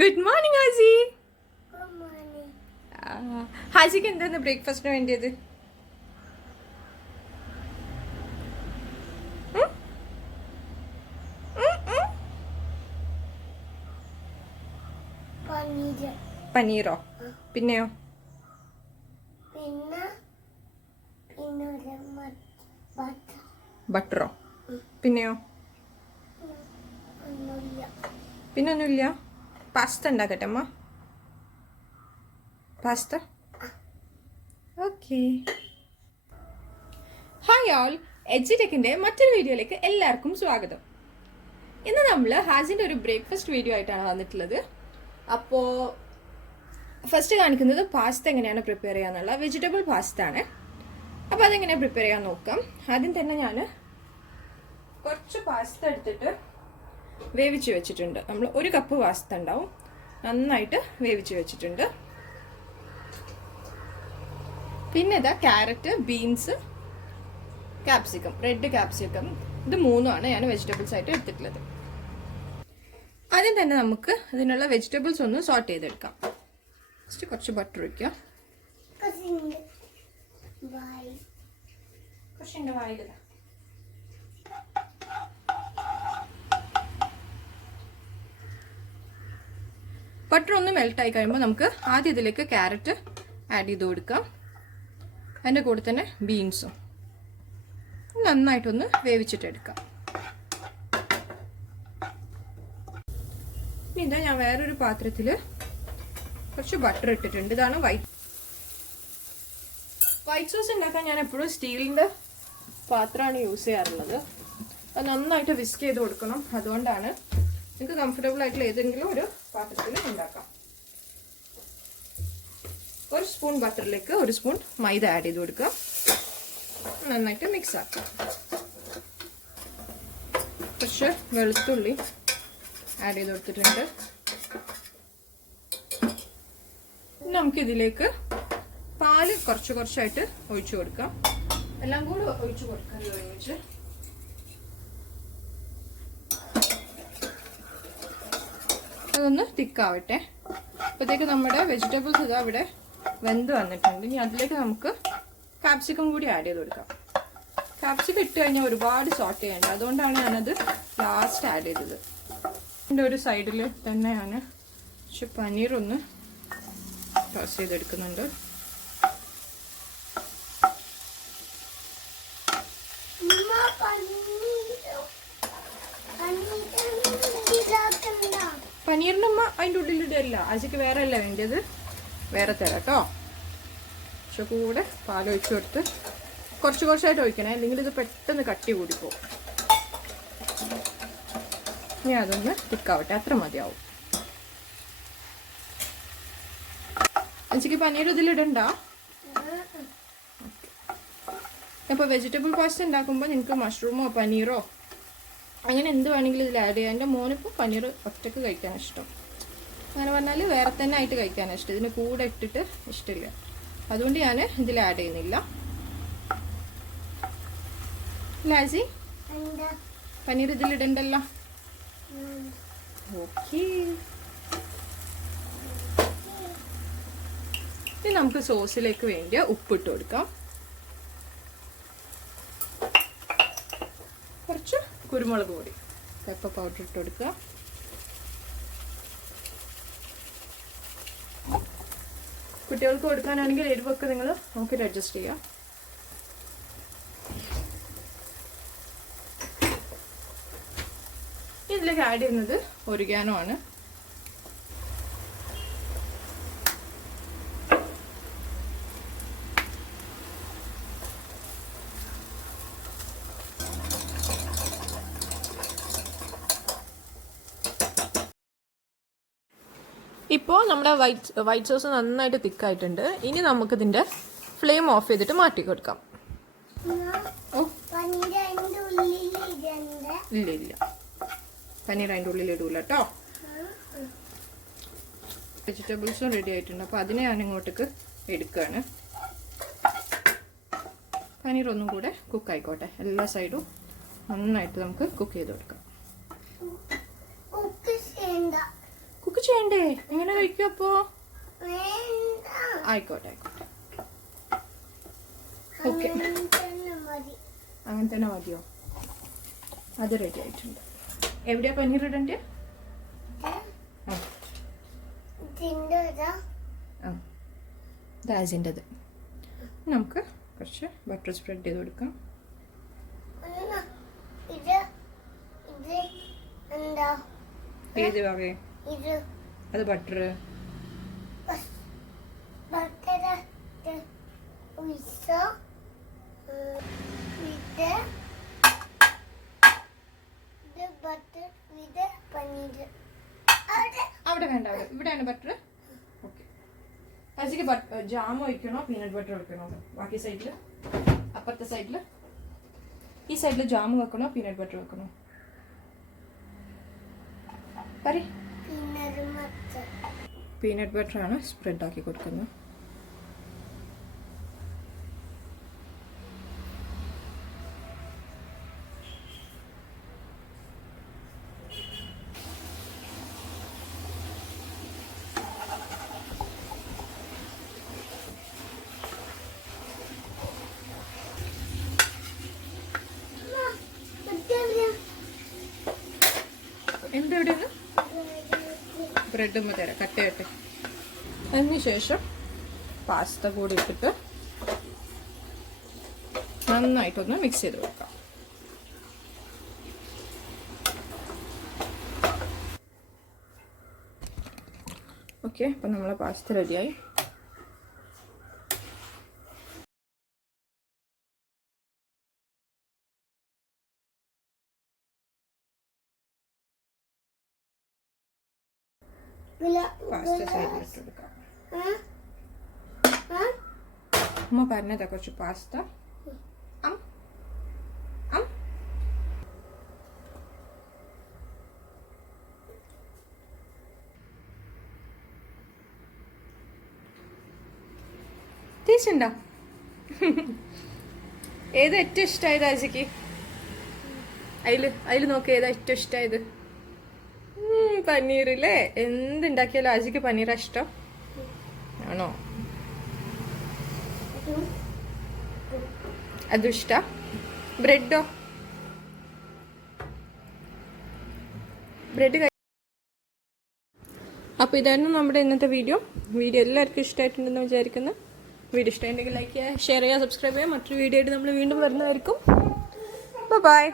Good morning, Hazi. Good morning. ഹാസിക്ക് എന്താണ് ബ്രേക്ക്ഫാസ്റ്റിന് വേണ്ടിയത്? പനീർ. പനീറോ? പിന്നെയോ? പിന്നെ ബട്ടർ. ബട്ടറോ? പിന്നെയോ? ഒന്നുമില്ല. പിന്നെ ഒന്നുമില്ല. പാസ്ത ഉണ്ടാക്കട്ടെ അമ്മ. പാസ്ത. ഓക്കെ. ഹായ് ഓൾ, എഡ്ജിടെക്കിന്റെ മറ്റൊരു വീഡിയോയിലേക്ക് എല്ലാവർക്കും സ്വാഗതം. ഇന്ന് നമ്മൾ ഹാസിന്റെ ഒരു ബ്രേക്ക്ഫാസ്റ്റ് വീഡിയോ ആയിട്ടാണ് വന്നിട്ടുള്ളത്. അപ്പോൾ ഫസ്റ്റ് കാണിക്കുന്നത് പാസ്ത എങ്ങനെയാണ് പ്രിപ്പയർ ചെയ്യാന്നുള്ള വെജിറ്റബിൾ പാസ്ത ആണ്. അപ്പോൾ അതെങ്ങനെയാണ് പ്രിപ്പയർ ചെയ്യാൻ നോക്കാം. ആദ്യം തന്നെ ഞാൻ കുറച്ച് പാസ്ത എടുത്തിട്ട് വേവിച്ച് വെച്ചിട്ടുണ്ട്. നമ്മൾ 1 കപ്പ് പാസ്ത ഉണ്ടാവും, നന്നായിട്ട് വേവിച്ച് വെച്ചിട്ടുണ്ട്. പിന്നെ ഇതാ carrot, beans, capsicum, red capsicum, ഇത് 3ആണ് ഞാൻ വെജിറ്റബിൾസ് ആയിട്ട് എടുത്തിട്ടുള്ളത്. ആദ്യം തന്നെ നമുക്ക് ഇതിനുള്ള വെജിറ്റബിൾസ് ഒന്ന് സോർട്ട് ചെയ്തെടുക്കാം. ഫസ്റ്റ് കുറച്ച് ബട്ടർ ഒഴിക്കാം. കുറച്ച് വായില്ല. ബട്ടർ ഒന്ന് മെൽട്ടായി കഴിയുമ്പോൾ നമുക്ക് ആദ്യം ഇതിലേക്ക് ക്യാരറ്റ് ആഡ് ചെയ്ത് കൊടുക്കാം. അതിൻ്റെ കൂടെ തന്നെ ബീൻസും നന്നായിട്ടൊന്ന് വേവിച്ചിട്ടെടുക്കാം. ഇനി ഇതാ ഞാൻ വേറൊരു പാത്രത്തിൽ കുറച്ച് ബട്ടർ ഇട്ടിട്ടുണ്ട്. ഇതാണ് വൈറ്റ് സോസ് ഉണ്ടാക്കാൻ ഞാൻ എപ്പോഴും സ്റ്റീലിൻ്റെ പാത്രമാണ് യൂസ് ചെയ്യാറുള്ളത്. അത് നന്നായിട്ട് വിസ്ക് ചെയ്ത് കൊടുക്കണം. അതുകൊണ്ടാണ് നിങ്ങൾക്ക് കംഫർട്ടബിൾ ആയിട്ടുള്ള ഏതെങ്കിലും ഒരു പാത്രത്തിൽ ഉണ്ടാക്കാം. 1 സ്പൂൺ ബട്ടറിലേക്ക് 1 സ്പൂൺ മൈദ ആഡ് ചെയ്ത് കൊടുക്കുക. നന്നായിട്ട് മിക്സ് ആക്കാം. കുറച്ച് വെളുത്തുള്ളി ആഡ് ചെയ്ത് കൊടുത്തിട്ടുണ്ട്. നമുക്കിതിലേക്ക് പാല് കുറച്ചായിട്ട് ഒഴിച്ചു കൊടുക്കാം. എല്ലാം കൂടി ഒഴിച്ചു കൊടുക്കാം ഒരുമിച്ച്. അതൊന്ന് തിക്കാവട്ടെ. അപ്പോഴത്തേക്ക് നമ്മുടെ വെജിറ്റബിൾസ് ഇതാ ഇവിടെ വെന്ത് വന്നിട്ടുണ്ട്. ഇനി അതിലേക്ക് നമുക്ക് കാപ്സിക്കം കൂടി ആഡ് ചെയ്ത് കൊടുക്കാം. കാപ്സിക്കം ഇട്ട് കഴിഞ്ഞാൽ ഒരുപാട് സോട്ട് ചെയ്യേണ്ട, അതുകൊണ്ടാണ് ഞാനത് ലാസ്റ്റ് ആഡ് ചെയ്തത്. എൻ്റെ ഒരു സൈഡിൽ തന്നെ ഞാൻ പക്ഷെ പനീറൊന്ന് ടോസ് ചെയ്തെടുക്കുന്നുണ്ട്. പനീറിൻ്റെ അമ്മ അതിൻ്റെ ഉള്ളിലിടല്ല, അജിക്ക് വേറെ അല്ല വേണ്ടത്, വേറെ തരാം കേട്ടോ. പക്ഷെ കൂടെ പാലൊഴിച്ച് കൊടുത്ത് കുറച്ചായിട്ട് ഒഴിക്കണേ, അല്ലെങ്കിൽ ഇത് പെട്ടെന്ന് കട്ടി കൂടിപ്പോവും. ഇനി അതൊന്ന് തിക്കാവട്ടെ, അത്ര മതിയാവും. അജിക്ക് പനീർ ഇതിലിടണ്ട. അപ്പോൾ വെജിറ്റബിൾ പാസ്ത ഉണ്ടാക്കുമ്പോൾ നിങ്ങൾക്ക് മഷ്റൂമോ പനീറോ അങ്ങനെ എന്ത് വേണമെങ്കിലും ഇതിൽ ആഡ് ചെയ്യാം. എൻ്റെ മോനിപ്പോൾ പനീർ ഒറ്റക്ക് കഴിക്കാൻ ഇഷ്ടം. അങ്ങനെ പറഞ്ഞാൽ വേറെ തന്നെ ആയിട്ട് കഴിക്കാനാണ് ഇഷ്ടം. ഇതിന് കൂടെ ഇട്ടിട്ട് ഇഷ്ടമില്ല. അതുകൊണ്ട് ഞാൻ ഇതിൽ ആഡ് ചെയ്യുന്നില്ല. ലാസി പനീർ ഇതിലിടണ്ടല്ലോ. ഓക്കെ. ഇനി നമുക്ക് സോസിലേക്ക് വേണ്ടിയ ഉപ്പിട്ട് കൊടുക്കാം. കുറച്ച് കുരുമുളക് പൊടി, പെപ്പർ പൗഡർ ഇട്ട് കൊടുക്കുക. കുട്ടികൾക്ക് കൊടുക്കാനാണെങ്കിൽ എരിവൊക്കെ നിങ്ങൾ നോക്കിയിട്ട് അഡ്ജസ്റ്റ് ചെയ്യുക. ഇതിലേക്ക് ആഡ് ചെയ്യുന്നത് ഒറിഗാനോ ആണ്. ഇപ്പോൾ നമ്മുടെ വൈറ്റ് സോസ് നന്നായിട്ട് തിക്കായിട്ടുണ്ട്. ഇനി നമുക്കിതിൻ്റെ ഫ്ലെയിം ഓഫ് ചെയ്തിട്ട് മാറ്റി കൊടുക്കാം. ഇല്ല, പനീർ അതിൻ്റെ ഉള്ളിൽ ഇടൂല കേട്ടോ. വെജിറ്റബിൾസും റെഡി ആയിട്ടുണ്ട്. അപ്പോൾ അതിനെ ഞാൻ ഇങ്ങോട്ടേക്ക് എടുക്കുകയാണ്. പനീർ ഒന്നും കൂടെ കുക്കായിക്കോട്ടെ. എല്ലാ സൈഡും നന്നായിട്ട് നമുക്ക് കുക്ക് ചെയ്ത് കൊടുക്കാം. ചെയ്യണ്ടേ? എങ്ങനെ കഴിക്കും അപ്പോ? ആയിക്കോട്ടെ. ഓക്കെ, അങ്ങനെ തന്നെ മതിയോ? അത് റെഡി ആയിട്ടുണ്ട്. എവിടെയാ പനീർ ഇടണ്ടേ? ഹാസിൻ്റെത്. നമുക്ക് കുറച്ച് ബട്ടർ സ്പ്രെഡ് ചെയ്ത് കൊടുക്കാം. ഏത് വകേ? അത് ബട്ടർ. അവിടെ വേണ്ട, അവിടെ ഇവിടെയാണ് ബട്ടർ. ഓക്കെ, അതിലേക്ക് ജാം ഒഴിക്കണോ പീനട്ട് ബട്ടർ ഒഴിക്കണോ? ബാക്കി സൈഡിൽ, അപ്പുറത്തെ സൈഡിൽ, ഈ സൈഡിൽ ജാം വെക്കണോ പീനട്ട് ബട്ടർ വെക്കണോ? പീനട്ട് ബട്ടർ ആണ് സ്പ്രെഡ് ആക്കി കൊടുക്കുന്നത്. എന്തെവിടെയാണ് ബ്രെഡ് തരാം, കട്ട് ചെയ്യട്ടെ. അതിനുശേഷം പാസ്ത കൂടി ഇട്ടിട്ട് നന്നായിട്ടൊന്ന് മിക്സ് ചെയ്ത് വെക്കാം. ഓക്കെ, അപ്പം നമ്മളെ പാസ്ത റെഡിയായി. പാസ്ത സൈഡിലിട്ടെടുക്കാം. അമ്മ പറഞ്ഞതാ കുറച്ച് പാസ്ത. ടേസ്റ്റ് ഏത് ഏറ്റവും ഇഷ്ടമായത് ആജിക്ക്? അതിൽ നോക്ക്, ഏതാ ഏറ്റവും ഇഷ്ടമായത്? പനീറില്ലേ? എന്തുണ്ടാക്കിയാലും ആജിക്ക് പനീറാ ഇഷ്ടം ആണോ? അതും ഇഷ്ടാ? ബ്രെഡോ? ബ്രെഡ്. അപ്പോൾ ഇതായിരുന്നു നമ്മുടെ ഇന്നത്തെ വീഡിയോ എല്ലാവർക്കും ഇഷ്ടമായിട്ടുണ്ടെന്ന് വിചാരിക്കുന്നു. വീഡിയോ ഇഷ്ടമായിട്ടുണ്ടെങ്കിൽ ലൈക്ക് ചെയ്യുക, ഷെയർ ചെയ്യുക, സബ്സ്ക്രൈബ് ചെയ്യുക. മറ്റൊരു വീഡിയോ ആയിട്ട് നമ്മൾ വീണ്ടും വരുന്നതായിരിക്കും. ബൈ.